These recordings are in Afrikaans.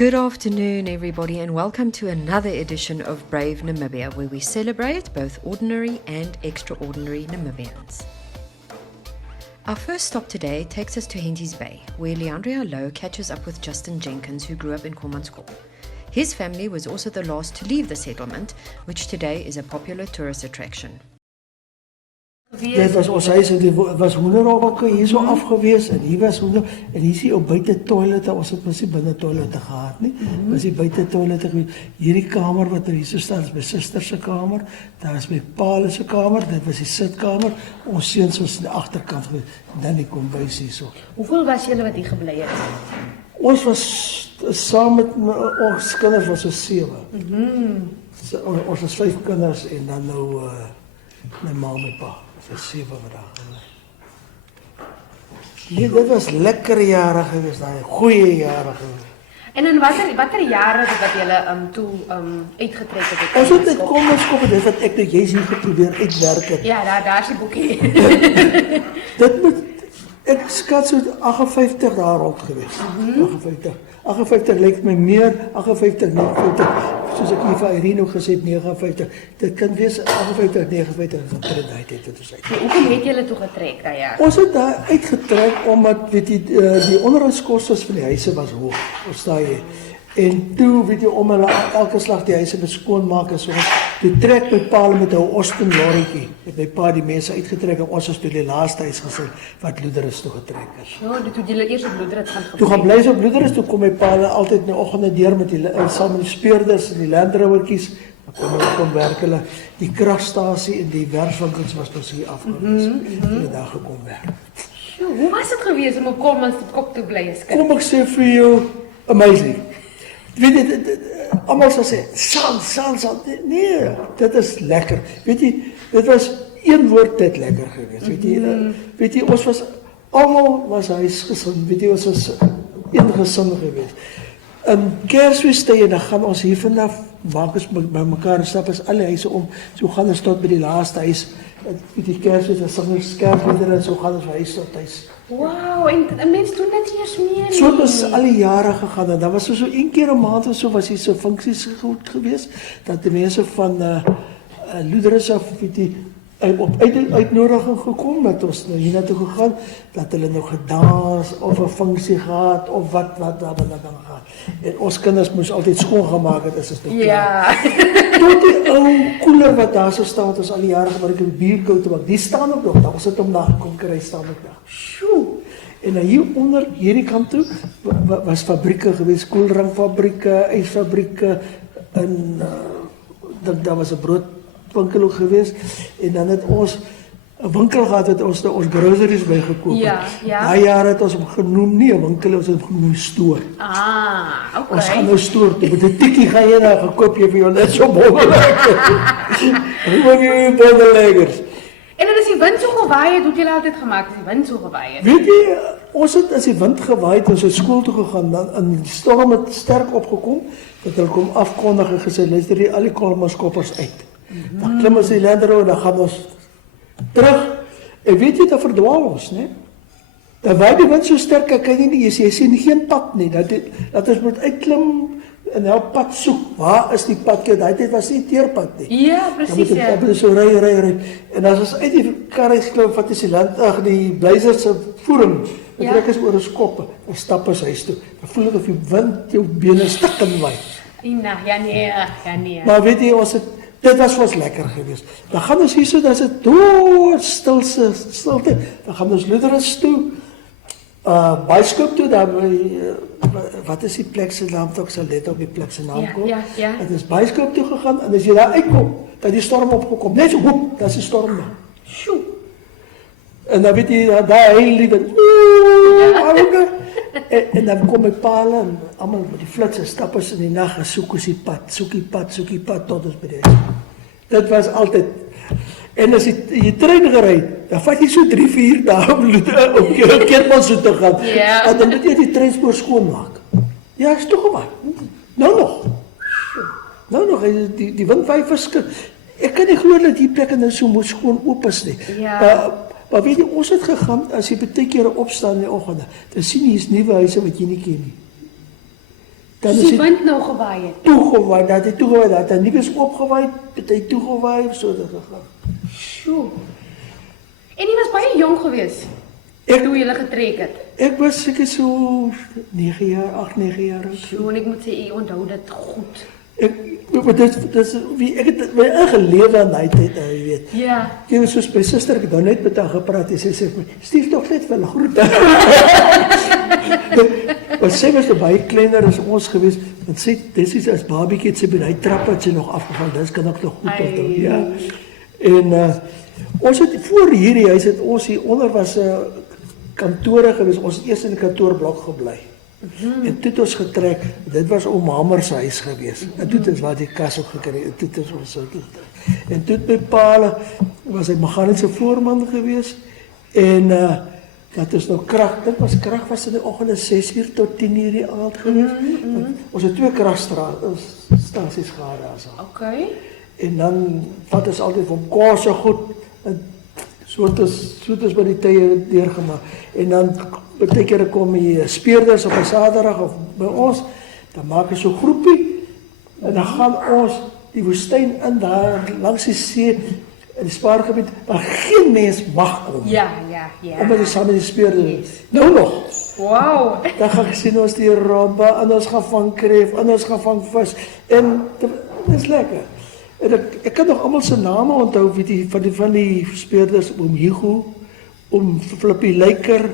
Good afternoon, everybody, and welcome to another edition of Brave Namibia, where we celebrate both ordinary and extraordinary Namibians. Our first stop today takes us to Henties Bay, where Leandrea Louw catches up with Justin Jenkins, who grew up in Kolmanskuppe. His family was also the last to leave the settlement, which today is a popular tourist attraction. Dit was ons huis en dit was hoenderhokke hier so afgewees en hier was hoender en hier is die ou buite toilette, ons het mos nie binne toilette gehad nie. Was die buite toilette gewees. Hierdie kamer wat hier so staan is my suster se kamer, daar is my pa se kamer, dit was die sitkamer. Ons seuns was aan die agterkant gewees. Dan die kombuis hierso. Hoeveel was julle wat hier gebly het? Ons was saam met ons kinders was so 7. So, ons was 5 kinders en dan nou my ma en my pa. Vir 7 dae. Nee, dit was lekker jare gewees, daai goeie jare gewees. En in watter jare wat julle toe uitgetrek het? Ons het dit Kolmanskuppe, dit wat ek net jy's hier geprobeer uitwerk het. Ja, daar's die boekie. Dit moet ek skat so 58 daar rond gewees. 58 lyk my meer, 58, 59. Soos ek hier vir Irene gesê het, 59. Dit kan wees 58, 59 van daai tyd wat ons uit. Hoekom het julle toe getrek daai jaar? Ons het daar uitgetrek omdat weet jy die onderhoudskoste van die huise was hoog. Verstaan jy? En toe weet jy om hulle elke slag die huise beskoonmaak en so. Toe trek my pa met 'n Austin lorrytjie. Het my pa die mense uitgetrek en ons was toe die laaste huis gesit wat Loederus toe getrek is. Ja, toe julle eers op Loederus gaan gebly. Toe gaan bly op Loederus, toe kom my pa altyd in die oggende deur met die saam met die speurders en die landrouertjies. Dan kom werk hulle die kragstasie en die werkswinkels was ons hier afgewees. Hulle daar gekom werk. Hoe was dit geweest om op Kolmanskuppe te bly as kind? Kom ek sê vir jou, amazing. Weet jy, almal sal sê, sal, nee, dit is lekker. Weet jy, dit was een woord dit lekker geweest. Weet jy, ons was, almal was huisgesin, weet jy, ons was een gesin geweest. In Kersfeestyd, dan gaan ons hier vanaf, maak ons by mekaar en stap as alle huise om, so gaan ons tot by die laaste huis, weet jy, Kersfeest, dan sing ons kerkliedere en so gaan ons van huis tot huis. Wauw, en mens doen dit eers meer. So het ons al die jare gegaan, en dan was so een keer 'n maand of so, was hier so funksies goed geweest, dat die mense van Loederus af, weet jy, op uitnodiging gekom, dat ons nou hier naartoe gegaan, dat hulle nou gedans, of 'n funksie gehad, of wat dan gehad. En ons kinders moes altyd skoongemaak het, as ons nou klaar. Tot die ou koeler wat daar so staan, wat ons al die jare gebruik in bierkout te maak, die staan ook nog, ons het hom daar gekom kry, staan ook nog. En hier onder, hierdie kant toe, was fabrieke geweest, koeldrankfabrieke, ysfabrieke, en daar was 'n broodwinkel ook geweest, en dan het ons 'n winkel gehad wat ons groceries by gekoop het. Ja. Daai jaar het ons hom genoem, nie 'n winkel, ons het hom genoem stoor. Okay. Ons gaan nou stoor toe, met 'n tikkie gaan jy daar gekoop jy vir jou net so bondelik. Hoe word jy bondelikers? En dan is die wind so gewaai het, hoe het julle altyd gemaak as die wind so gewaai het? Weet jy, ons het as die wind gewaai het, ons het skool toe gegaan, dan in die storm het sterk opgekom, dat hulle kom afkondig en gesê, luister die al die Kolmanskuppers uit. Dan klim ons die Leandrea, dan gaan ons terug, en weet jy, dan verdwaal ons, ne? Dan waai die wind so sterk, kan jy nie, jy sien geen pad nie, dat ons moet uitklim, en help pad soek, waar is die pad, daai tyd was nie teerpad nie. Ja, precies, Dan moet so ry, en as ons uit die kar uitklim, wat is die land, die Blazers se voering, dan trek ons oor ons koppe, dan stap ons huis toe, dan voel ek of die wind jou bene stik in waai. Ja nee. Maar weet jy, dit was vir ons lekker geweest. Dan gaan ons hier so, dan is het stilte, dan gaan ons Loederus toe, Bioscoop toe, daar wat is die plek se naam, ek sal net op die plek se naam kom. Ja. Het is Bioscoop toe gegaan, en as jy daar uitkom, dat die storm opgekom, net so, hoep, dat is die storm daar. Sjoe. En dan weet jy, daar heel lief, en dan kom my pale, en allemaal met die flitse stappers in die nacht, en soek ons die pad, tot ons by die huis. Dit was altyd, en as jy trein gery, dan vat jy so 3-4 dae om Keetmans toe te gaan. En dan moet jy die treinspoor skoonmaak. Ja, is toch gewaar. Nou nog, die wind waai verskil. Ek kan nie glo dat die plekke nou so moet skoon oop is nie. Maar weet jy, ons het gegaan, as jy baie kere opstaan in die oggende, dan sien jy is nuwe huise wat jy nie ken nie. Dan Dus is die die wind nou gewaai het. toegewaai, dat hy toegewaai, dat hy nie is opgewaai, het hy toegewaai, so dat gegaan. Sjoe. En jy was baie jong geweest toe jy getrek het. Ek was seker so 9 jaar, 8, 9 jaar oud. Sjoe, en ek moet sê, jy onthou dit goed. Maar ek het my ingeleef aan die tyd, jy weet. Ja. Jy weet, soos my suster, ek het nou net met haar gepraat, en sy sê vir my, Stief toch net vir hulle groete. Want sy was baie kleiner as ons geweest, want sy, dis as babiekie, sy by die trap het sy nog afgeval, dis kan ek nog goed onthou, ja. En ons het, voor hierdie huis het ons hieronder was kantore geweest, ons het eers in die kantoorblok gebly. En toe het ons getrek, dit was oom Hamer se huis geweest. En toe het ons waar die kas ook gekry, en toe het ons so getrek. En toe het my pa, was hy meganiese voorman geweest, en dat is nou krag was in die oggend 6 uur tot 10 uur die aand geweest. Ons het 2 kragstasies gehad daar. Okay. En dan vat ons altyd van kos so goed, en so het ons by die tye deurgemaak. En dan baie kere kom die speerders op 'n Saterdag of by ons, dan maak ons so 'n groepie, en dan gaan ons die woestyn in daar langs die see, in die spaargebied, waar geen mens mag kom. Ja. Omdat ons saam met die speerders, nou nog. Wow. Dan gaan sien ons die robbe, en ons gaan vang kreef, en ons gaan vang vis, en dit is lekker. En ek kan nog almal se name onthou, weet jy, van die speerders, oom Hugo, oom Flippie Lyker,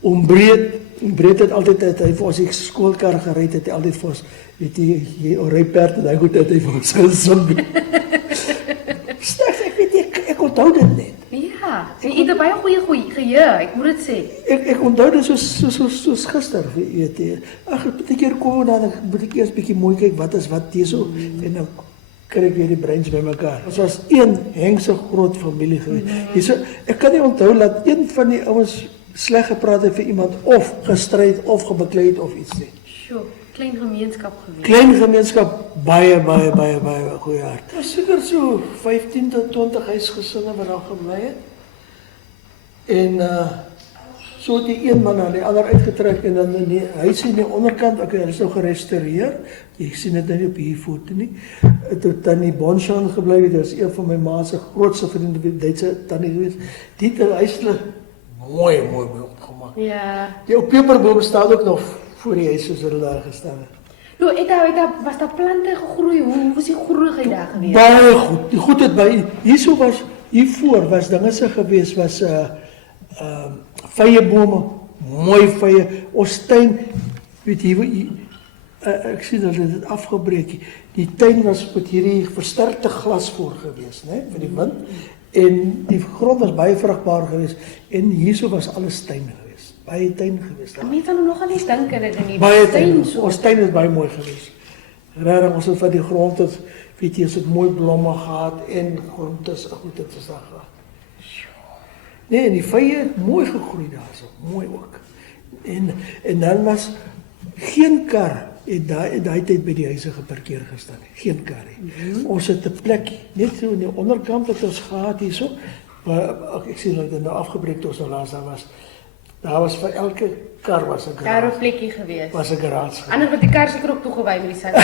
oom Breed het altyd, hy vir ons die skoolkar gery het, hy altyd vir ons, weet jy ry perd, en hy goed het hy vir ons gesing. Slegs, ek onthou dit net. Ja, jy het 'n baie goeie geheue, ek moet dit sê. Ek onthou dit soos gister, weet jy. Ag, baie keer kom dan moet ek eers bietjie mooi kyk wat is wat hierso, en dan kry ek weer die breins by mekaar. Ons was een hengse groot familie geweest. Hierso, ek kan nie onthou dat een van die ouens sleg gepraat het vir iemand, of gestryd, of gebeklei het, of iets nie. Sjoe, klein gemeenskap geweest. Klein gemeenskap, baie goeie hart. Dit was seker so 15 tot 20 huisgesinne wat daar gebly het. En so het die een man aan die ander uitgetrek, en dan in die huis in die onderkant, hulle is nou gerestaureer, jy sien dit nou nie op hierdie foto nie, toe Tannie Bonshan gebly het, dit is een van my ma se grootste vriende, die Duitse Tannie geweest, die het hulle huis mooi opgemaak. Ja. Die ou peperboom staan ook nog voor die huis soos hulle daar gestaan het. Nou, was daar plante gegroei, hoe was die groeigheid daar geweest? Baie goed, die goed het by, hiervoor was dinge se geweest, was vyebome, mooi vye, ons tuin, weet jy, ek sien dat dit afgebreek, die tuin was met hierdie versterkte glas voor geweest, né, vir die wind, en die grond was baie vrugbaar geweest, en hierso was alles tuin geweest, baie tuin geweest. Mense kan nogal eens dink dat dit in die Baie tuin, so. ons tuin is baie mooi geweest. Regtig, ons het van die grond het, weet jy, ons het mooi blomme gehad, en grond is goed, dit is daar gehad. Nee, en die vye het mooi gegroei daar so, mooi ook. En dan was geen kar, het daai tyd by die huise geparkeer gestaan, geen kar nie. Ons het 'n plekkie, net so in die onderkant wat ons gehad hierso, maar ek sien dat dit nou afgebreek toe ons nou laas daar was. Daar was vir elke kar was 'n garage. Daar 'n plekkie geweest. Was 'n garage. Anders wat die kar seker ook toegewy met die sin.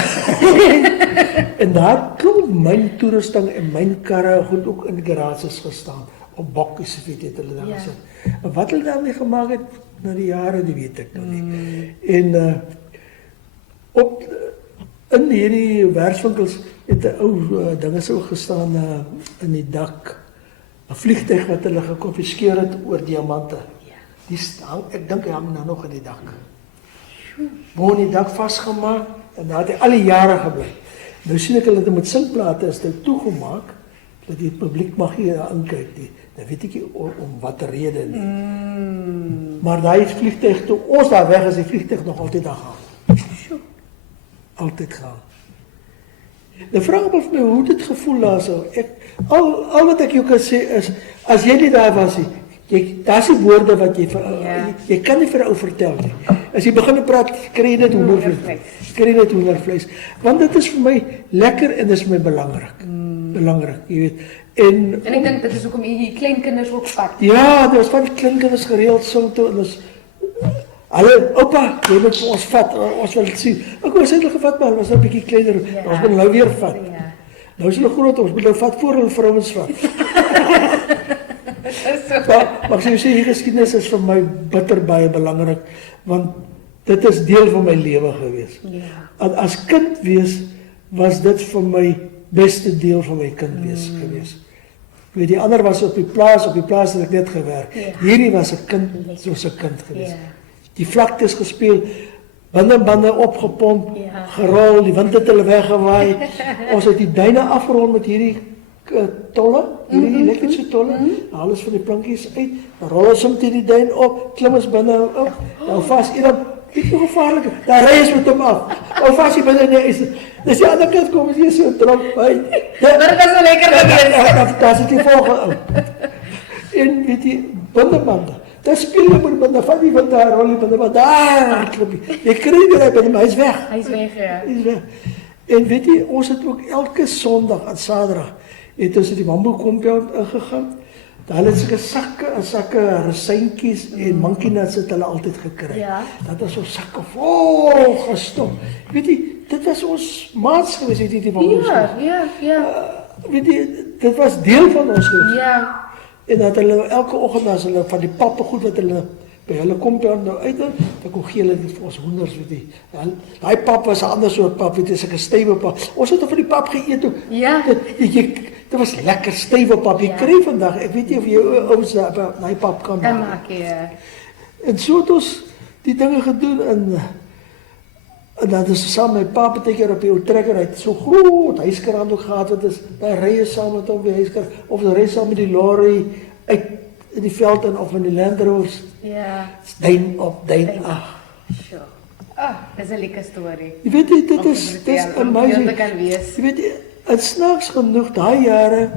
En daar klop myn toerusting en myn karre goed ook in die garages gestaan. Op bokkies, weet het hulle daar gesit. En wat hulle daarmee gemaak het, na die jare, die weet ek nou nie. En in hierdie werkswinkels het 'n ou dinge so gestaan in die dak. 'n Vliegtuig wat hulle gekonfiskeer het oor diamante. Die hang, ek dink hy hang nou nog in die dak. Bo in die dak vasgemaak, en daar het hy al die jare gebly. Nou sien ek hulle het met sinkplate is dit toegemaak, dat die publiek mag hier aankyk nie. Dan weet ek nie om watter rede nie. Maar daai vliegtuig, toe ons daar weg is, die vliegtuig nog altyd daar gaan. Altyd gaan. Nou vra ek my, hoe dit gevoel daar so? Al wat ek jou kan sê is, as jy nie daar was nie, daar's die woorde wat jy kan nie vir 'n ou vertel nie. As jy begin praat, kry jy dit hoendervleis. Want dit is vir my lekker en dit is vir my belangrik, jy weet. En ek dink dit is hoekom die kleinkinders ook vat. Ja, dit was van die kleinkinders gereeld sing toe, en Hulle, oupa, jy moet vir ons vat, ons wil sien. Ek was eintlik gevat, maar hulle was nou 'n bietjie kleiner, ons moet nou weer vat. Nou is hulle groot, ons moet nou vat voor hulle vrouens vat. Maar ek sê, die geskiedenis is vir my bitter baie belangrik, want dit is deel van my lewe gewees. As kind wees, was dit vir my beste deel van my kind wees gewees. Ek weet, die ander was op die plaas het ek net gewerk. Hierdie was 'n kind, soos 'n kind gewees. Die vlaktes gespeel, bande opgepomp, gerol, die wind het hulle weggewaai. Ons het die duine afgerond met hierdie tolle, hierdie elektrische tolle, alles van die plankies uit, dan rol ons om die duin op, klim ons binne op, dan vast een, dit is nog gevaarlik, dan rij ons met hom af, dan vast jy binne nie, dus die ander kant kom ons hier so trok by. Maar dit is so lekker geweest. Daar sit die volgende, en weet jy, bande, dan speel jy met bande, van die wind daar, rol die bande, daar, klip jy kry weer uit bande, maar hy is weg. Hy is weg, ja. Hy is weg. En weet jy, ons het ook elke sondag en saterdag, het ons die bamboe compound ingegaan, daar het sakke resynkies en monkey nuts het hulle altyd gekry. Dat was so sakke vol gestop. Weet jy, dit was ons maats gewees, het die bamboe. Weet jy, dit was deel van ons gewees. En dat hulle elke oggend as hulle van die pappe goed wat hulle by hulle compound nou uit, dan kon gee hulle dit vir ons hoenders, weet jy. Daai pap was 'n ander soort pap, weet jy, sulke stywe pap. Ons het van die pap geëet ook. Dit was lekker stywe pap. Jy kry vandag, ek weet nie of jou ouens daai pap kan maak. En so het ons die dinge gedoen en dan is saam met pa partykeer op die ou trekker, hy het so groot huiskraan ook gehad, wat is, daar ry jy saam met hom die huiskraan, of dan ry saam met die lorry uit in die veld in, of in die Land Rovers. Duin op duin af. Dis 'n lekker storie. Jy weet, dit is amazing. Jy weet, en snaaks genoeg, daai jare,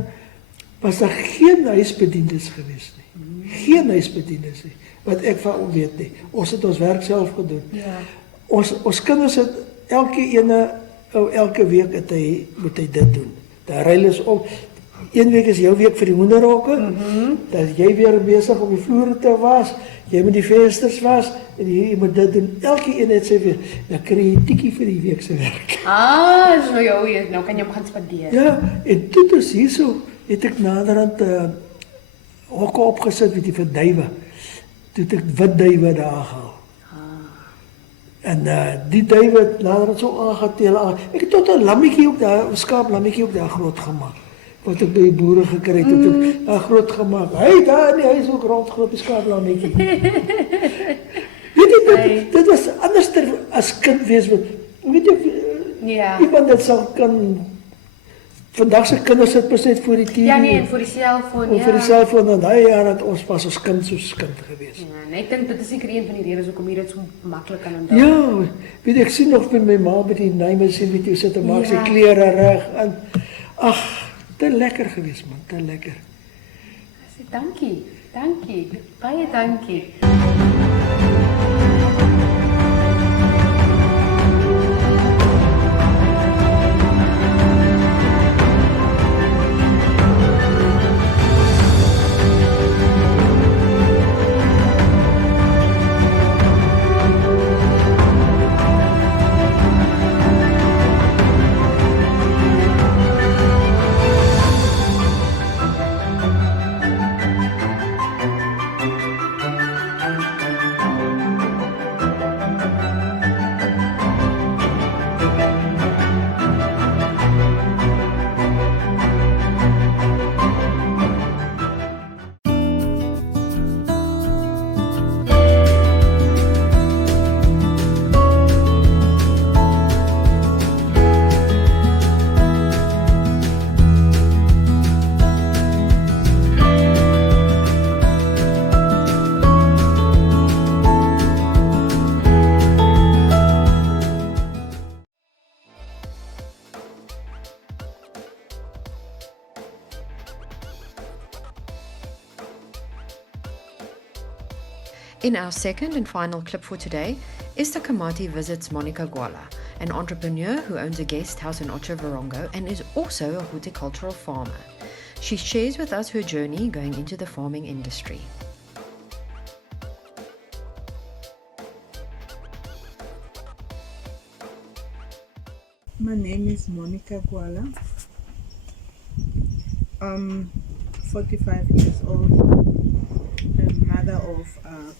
was daar geen huisbediendes gewees nie. Geen huisbediendes nie, wat ek van weet nie. Ons het ons werk self gedoen. Ons kinders het elke week moet hy dit doen. Daar ry hulle op. Een week is jou week vir die hoenderhokke, dan is jy weer besig om die vloere te was, jy moet die vensters was, en jy moet dit doen, elke een het sy weer, dan kry jy tikkie vir die week se werk. So jou, nou kan jy hom gaan spandeer. Ja, en toe is hierso, het ek naderhand hokke opgesit, weet jy, vir duiwe, toe het ek wit duiwe daar gehaal. En die duiwe het naderhand so aangeteel, ek het tot 'n lammetjie ook daar, 'n skaaplammetjie ook daar groot gemaak. Wat ek by die boere gekry het, het ek groot gemaak. Hy daar in die huis ook rondgeloop, die skaaplammetjie. Weet jy, dit was anders as kind wees, weet jy, iemand dat sal kan, vandag se kinders sit precies voor die TV. En voor die cellfoon, Voor die cellfoon, en daai jaar het ons pas ons kind soos kind gewees. Ek dink dit is seker een van die redes hoekom jy dit so maklik kan onthou. Weet ek sien nog met my ma by die naaimens en weet jy, sit en maak sy klere reg, en te lekker gewees man, te lekker. Dankie, baie dankie. In our second and final clip for today, Ester Kamati visits Monica Gwala, an entrepreneur who owns a guest house in Otjiwarongo and is also a horticultural farmer. She shares with us her journey going into the farming industry. My name is Monica Gwala. I'm 45 years old, and mother of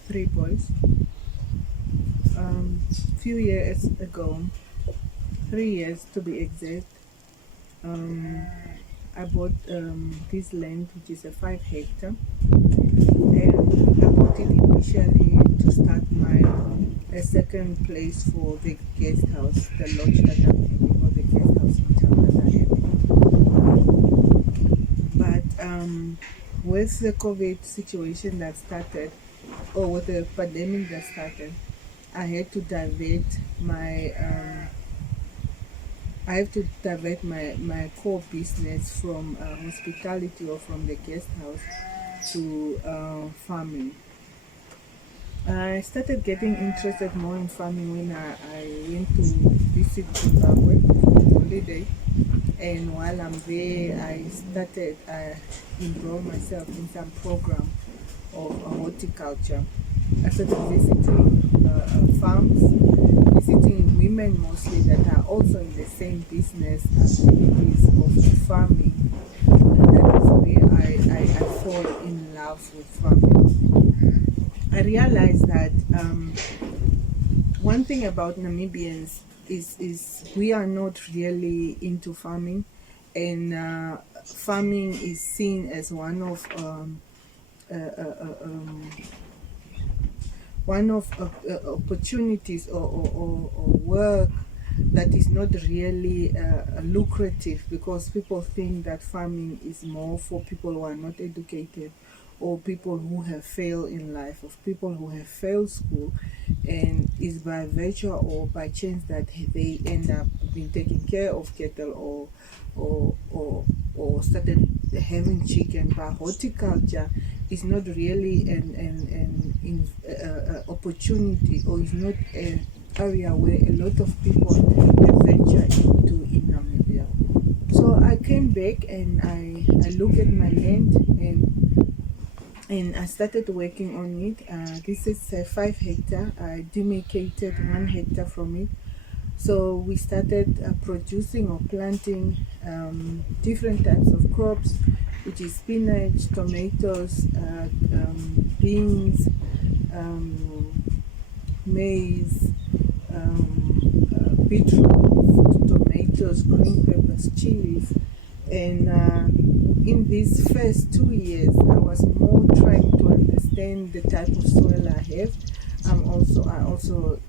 3 boys. Few years ago, 3 years to be exact, I bought this land, which is a 5 hectare, and I bought it initially to start a second place for the guest house, the lodge that I'm having, or the guest house in town that I have. But with the COVID situation that started, or with the pandemic that started, I had to divert my core business from hospitality or from the guest house to farming. I started getting interested more in farming when I went to visit Zimbabwe for holiday, and while I'm there, I started enroll myself in some program of horticulture. I started visiting farms, visiting women mostly that are also in the same business activities of farming. And that is where I fall in love with farming. I realized that one thing about Namibians is we are not really into farming, and farming is seen as one of opportunities or work that is not really lucrative, because people think that farming is more for people who are not educated, or people who have failed in life, of people who have failed school, and is by virtue or by chance that they end up being taking care of cattle or started having chicken. But horticulture is not really an opportunity, or is not an area where a lot of people have ventured into in Namibia. So I came back and I looked at my land, and I started working on it. This is 5 hectare. I demarcated 1 hectare from it. So we started producing or planting different types of crops, which is spinach, tomatoes, beans, maize, beetroot, tomatoes, green peppers, chilies. And in these first 2 years, I was more trying to understand the type of soil I have. I also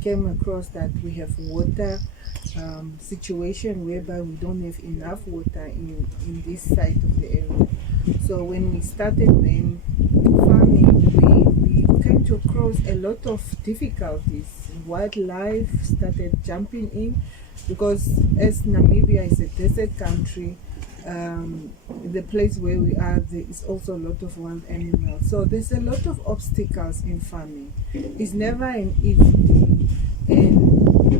came across that we have water situation whereby we don't have enough water in this side of the area. So when we started then farming, we came to cross a lot of difficulties. Wildlife started jumping in, because as Namibia is a desert country, the place where we are, there is also a lot of wild animals. So there's a lot of obstacles in farming. It's never an easy thing,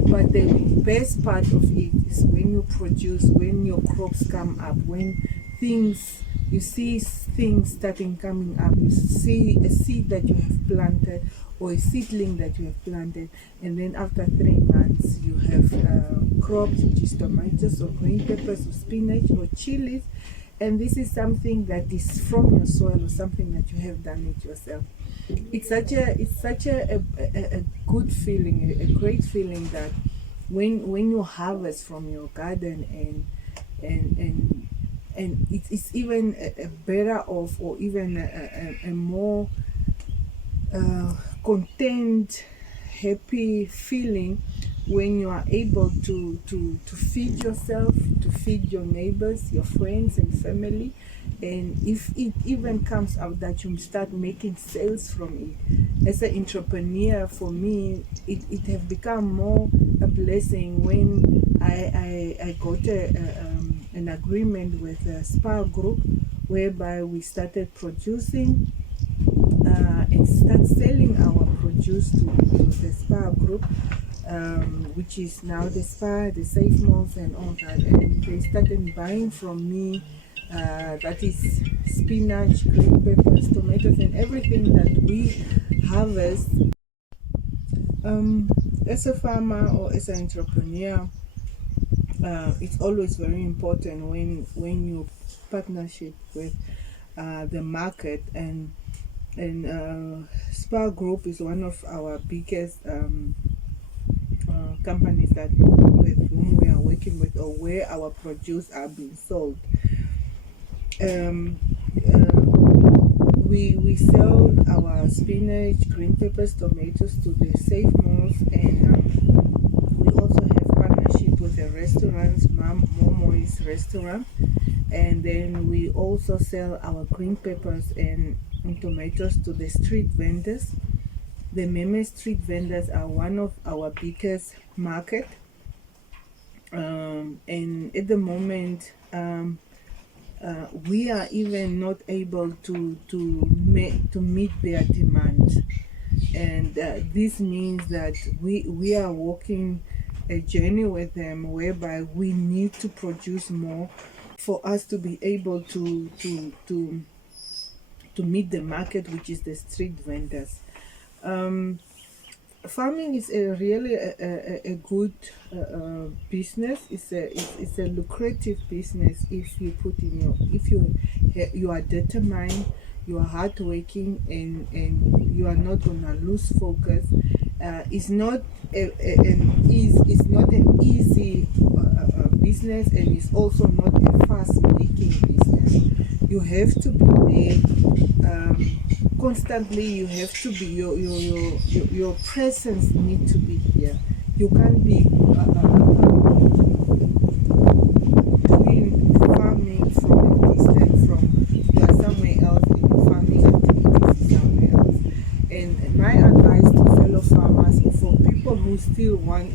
but the best part of it is when you produce, when your crops come up, when you see things starting coming up, you see a seed that you have planted, or a seedling that you have planted, and then after 3 months you have crops, which is tomatoes or green peppers or spinach or chilies, and this is something that is from your soil, or something that you have done it yourself. It's such a good feeling, a great feeling, that when you harvest from your garden, and it's even a better off, or even a more content, happy feeling when you are able to feed yourself, to feed your neighbors, your friends and family. And if it even comes out that you start making sales from it, as an entrepreneur, for me, it has become more a blessing when I got an agreement with a Spar Group, whereby we started producing and start selling our produce to the Spar Group, which is now the Spar, the Safe Malls and all that. And they started buying from me, that is spinach, green peppers, tomatoes, and everything that we harvest. As a farmer or as an entrepreneur, it's always very important when you partnership with the market, and Spar Group is one of our biggest companies that with whom we are working with, or where our produce are being sold. We sell our spinach, green peppers, tomatoes to the safe malls, and we also have partnership with a restaurant, Momo's restaurant, and then we also sell our green peppers and tomatoes to the street vendors. The Meme street vendors are one of our biggest market, and at the moment we are even not able to meet their demand, and this means that we are walking a journey with them whereby we need to produce more for us to be able to meet the market, which is the street vendors. Farming is really a good business. It's a lucrative business if you put in you are determined, you are hardworking, and you are not gonna lose focus. It's not an easy business, and it's also not a fast-making business. You have to be there constantly. You have to be your presence need to be here. You can't be doing farming from a distance, from you are somewhere else and your farming activities somewhere else. And my advice to fellow farmers, for people who still want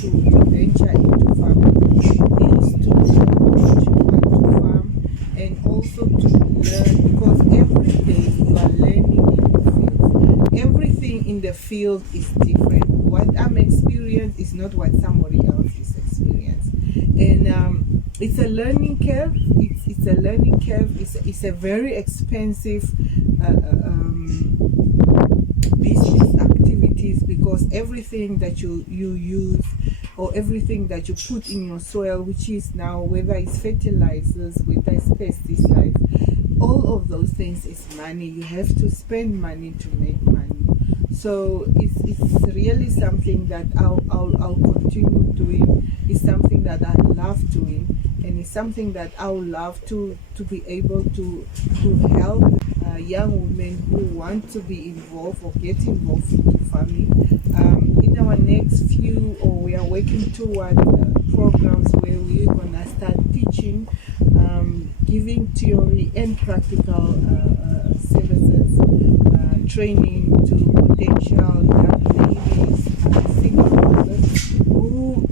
to venture into farming, is to learn what you want to farm, and also to learn, because every day you are learning in the field. Everything in the field is different. What I'm experiencing is not what somebody else is experiencing, and it's a learning curve. It's a learning curve. It's a very expensive business activities, because everything that you use, or everything that you put in your soil, which is now, whether it's fertilizers, whether it's pesticides, all of those things is money. You have to spend money to make money. So it's really something that I'll continue doing. It's something that I love doing, and it's something that I would love to be able to help young women who want to be involved or get involved into farming. In our next we are working toward programs where we're gonna start teaching, giving theory and practical services, training to potential young ladies, single mothers who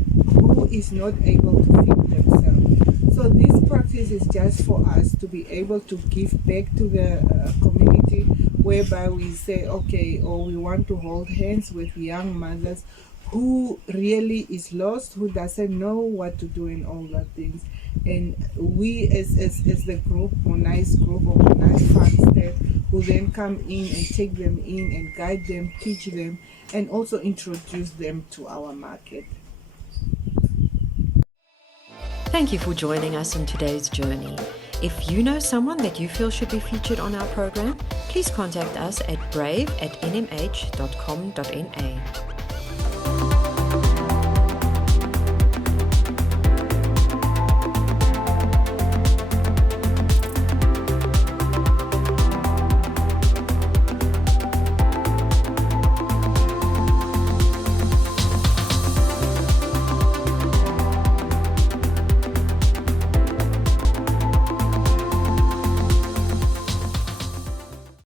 is not able to feed themselves. So this practice is just for us to be able to give back to the community, whereby we say, okay, or we want to hold hands with young mothers who really is lost, who doesn't know what to do in all that things. And we as the group, Monai's group or Monai's Farmstead, who then come in and take them in and guide them, teach them, and also introduce them to our market. Thank you for joining us on today's journey. If you know someone that you feel should be featured on our program, please contact us at brave@nmh.com.na.